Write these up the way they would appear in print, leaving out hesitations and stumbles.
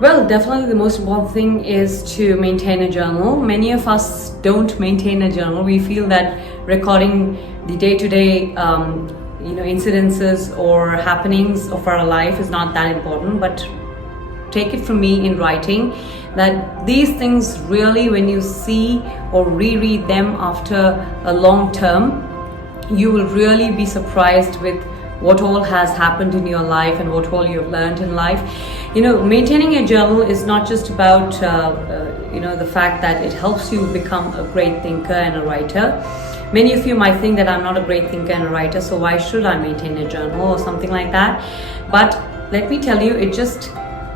Well, definitely the most important thing is to maintain a journal. Many of us don't maintain a journal. We feel that recording the day-to-day incidences or happenings of our life is not that important, but take it from me in writing that these things really, when you see or reread them after a long term, you will really be surprised with what all has happened in your life and what all you've learned in life. Maintaining a journal is not just about the fact that it helps you become a great thinker and a writer. Many of you might think that I'm not a great thinker and a writer, so why should I maintain a journal or something like that? But let me tell you, it just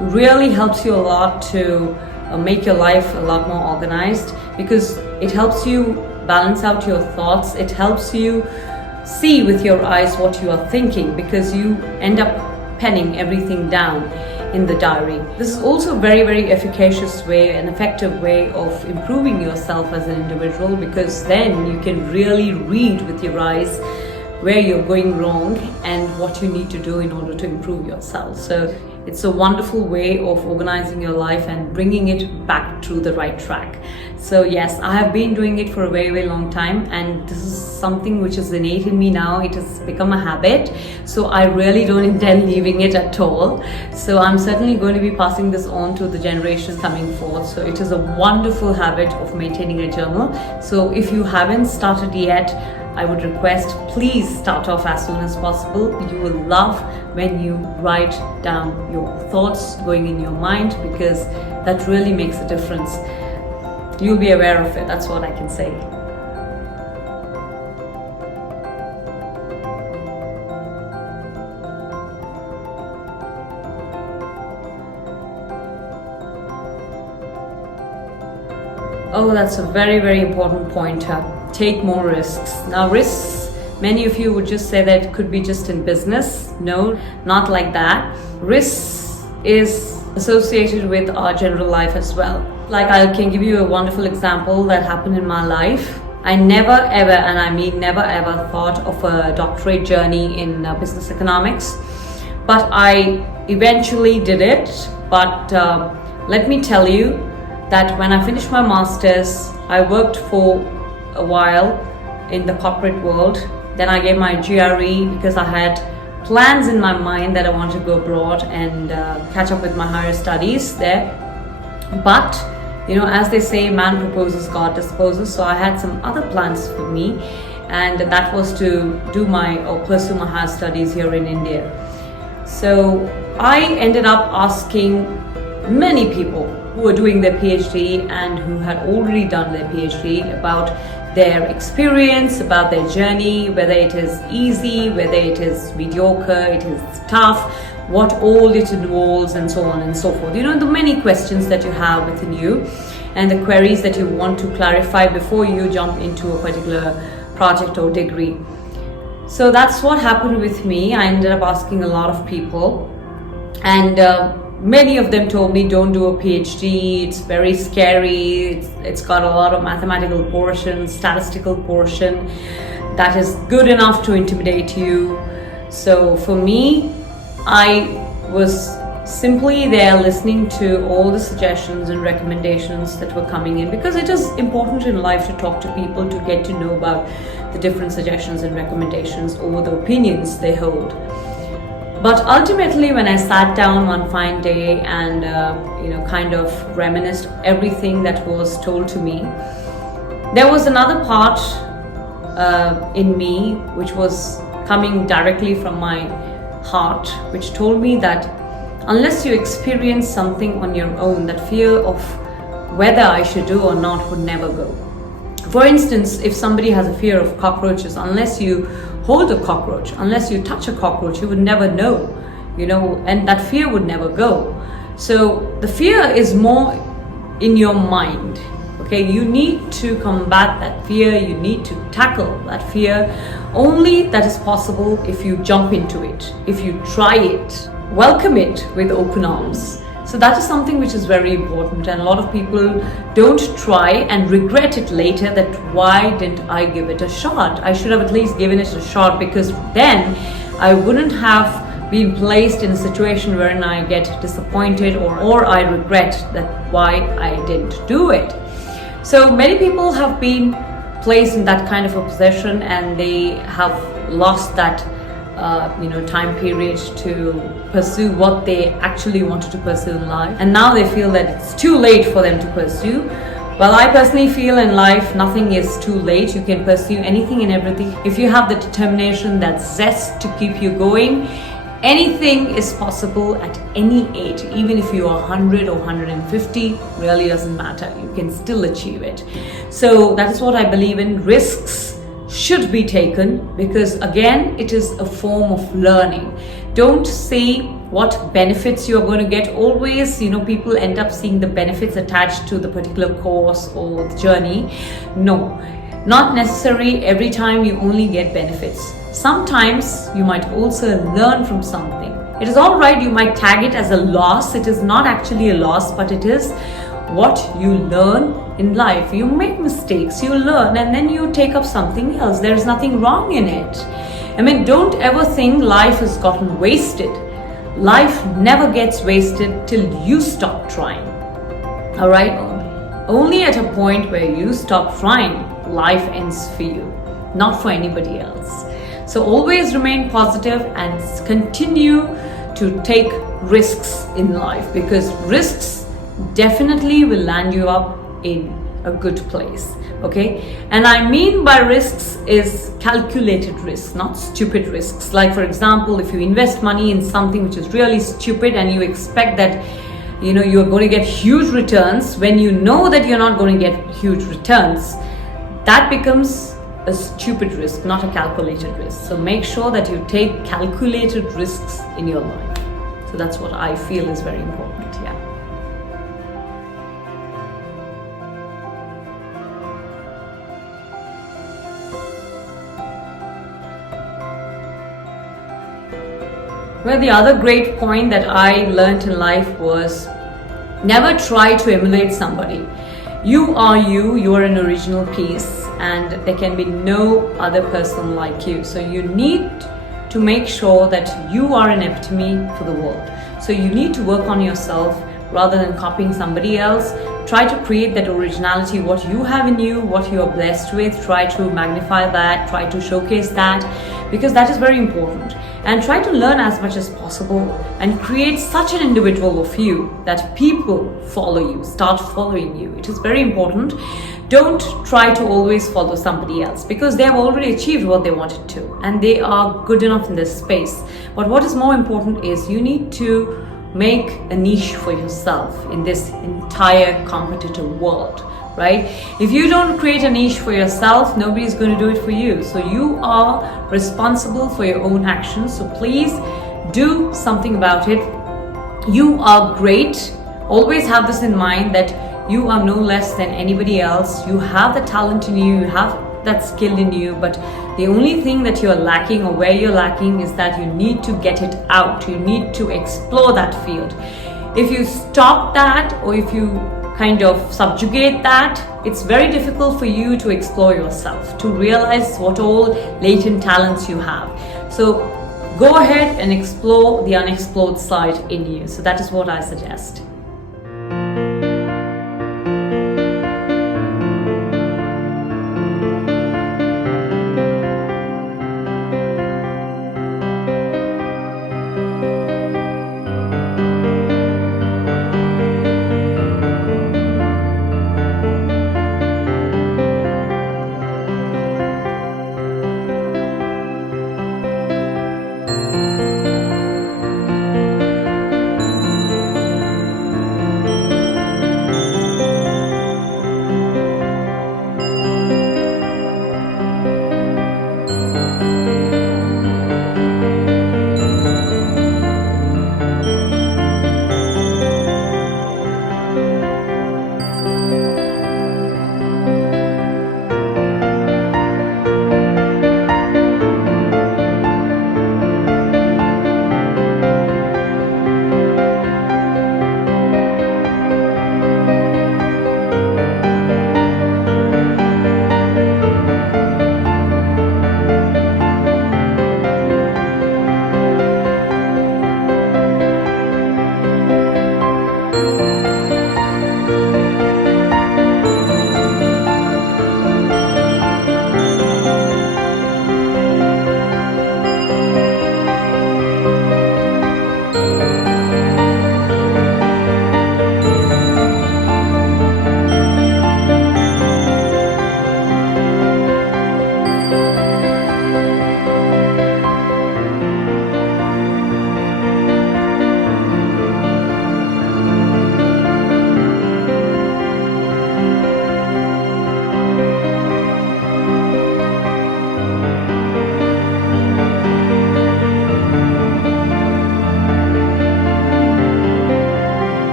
really helps you a lot to make your life a lot more organized, because it helps you balance out your thoughts. It helps you see with your eyes what you are thinking, because you end up penning everything down in the diary. This is also a very, very efficacious way, an effective way of improving yourself as an individual, because then you can really read with your eyes where you're going wrong and what you need to do in order to improve yourself. So it's a wonderful way of organizing your life and bringing it back to the right track. So yes, I have been doing it for a very, very long time, and this is something which is innate in me now. It has become a habit, so I really don't intend leaving it at all. So I'm certainly going to be passing this on to the generations coming forth. So it is a wonderful habit of maintaining a journal. So if you haven't started yet, I would request, please start off as soon as possible. You will love when you write down your thoughts going in your mind, because that really makes a difference. You'll be aware of it, that's what I can say. Oh, that's a very, very important point. Take more risks. Now, risks, many of you would just say that it could be just in business. No, not like that. Risks is associated with our general life as well. Like, I can give you a wonderful example that happened in my life. I never ever, and I mean never ever, thought of a doctorate journey in business economics, but I eventually did it. But let me tell you that when I finished my master's, I worked for a while in the corporate world. Then I gave my GRE because I had plans in my mind that I wanted to go abroad and catch up with my higher studies there. But as they say, man proposes, God disposes. So I had some other plans for me, and that was to pursue my higher studies here in India. So I ended up asking many people who were doing their PhD and who had already done their PhD about their experience, about their journey, whether it is easy, whether it is mediocre, it is tough, what all it involves, and so on and so forth. The many questions that you have within you and the queries that you want to clarify before you jump into a particular project or degree. So that's what happened with me. I ended up asking a lot of people, and many of them told me, don't do a PhD, it's very scary, it's got a lot of mathematical portion, statistical portion that is good enough to intimidate you. So for me, I was simply there listening to all the suggestions and recommendations that were coming in, because it is important in life to talk to people, to get to know about the different suggestions and recommendations or the opinions they hold. But ultimately, when I sat down one fine day and kind of reminisced everything that was told to me, there was another part in me which was coming directly from my heart, which told me that unless you experience something on your own, that fear of whether I should do or not would never go. For instance, if somebody has a fear of cockroaches, unless you hold a cockroach, unless you touch a cockroach, you would never know, and that fear would never go. So the fear is more in your mind. Okay, you need to combat that fear, you need to tackle that fear. Only that is possible if you jump into it, if you try it, welcome it with open arms. So that is something which is very important, and a lot of people don't try and regret it later, that why didn't I give it a shot? I should have at least given it a shot, because then I wouldn't have been placed in a situation wherein I get disappointed or I regret that why I didn't do it. So many people have been placed in that kind of a position, and they have lost that time period to pursue what they actually wanted to pursue in life, and now they feel that it's too late for them to pursue. Well, I personally feel in life nothing is too late. You can pursue anything and everything if you have the determination, that zest to keep you going. Anything is possible at any age. Even if you are 100 or 150, really doesn't matter. You can still achieve it. So that is what I believe in. Risks should be taken because, again, it is a form of learning. Don't see what benefits you are going to get. Always, people end up seeing the benefits attached to the particular course or the journey. No, not necessary. Every time you only get benefits. Sometimes you might also learn from something. It is all right, you might tag it as a loss. It is not actually a loss, but it is what you learn in life. You make mistakes, you learn, and then you take up something else. There is nothing wrong in it. I mean, don't ever think life has gotten wasted. Life never gets wasted till you stop trying. All right? Only at a point where you stop trying, life ends for you, not for anybody else. So always remain positive and continue to take risks in life, because risks definitely will land you up in a good place. Okay, and I mean by risks is calculated risks, not stupid risks. Like, for example, if you invest money in something which is really stupid and you expect that you're going to get huge returns when you know that you're not going to get huge returns, that becomes a stupid risk, not a calculated risk. So make sure that you take calculated risks in your life. So that's what I feel is very important. Yeah. Well, the other great point that I learned in life was never try to emulate somebody. You are you are an original piece, and there can be no other person like you. So you need to make sure that you are an epitome for the world. So you need to work on yourself rather than copying somebody else. Try to create that originality, what you have in you, what you are blessed with. Try to magnify that, try to showcase that, because that is very important. And try to learn as much as possible and create such an individual of you that people follow you, start following you. It is very important. Don't try to always follow somebody else, because they have already achieved what they wanted to and they are good enough in this space. But what is more important is you need to make a niche for yourself in this entire competitive world, right? If you don't create a niche for yourself, nobody's going to do it for you. So you are responsible for your own actions. So please do something about it. You are great. Always have this in mind, that you are no less than anybody else. You have the talent in you, you have that skill in you, but the only thing that you're lacking, or where you're lacking, is that you need to get it out. You need to explore that field. If you stop that, or if you kind of subjugate that, it's very difficult for you to explore yourself, to realize what all latent talents you have. So go ahead and explore the unexplored side in you. So that is what I suggest.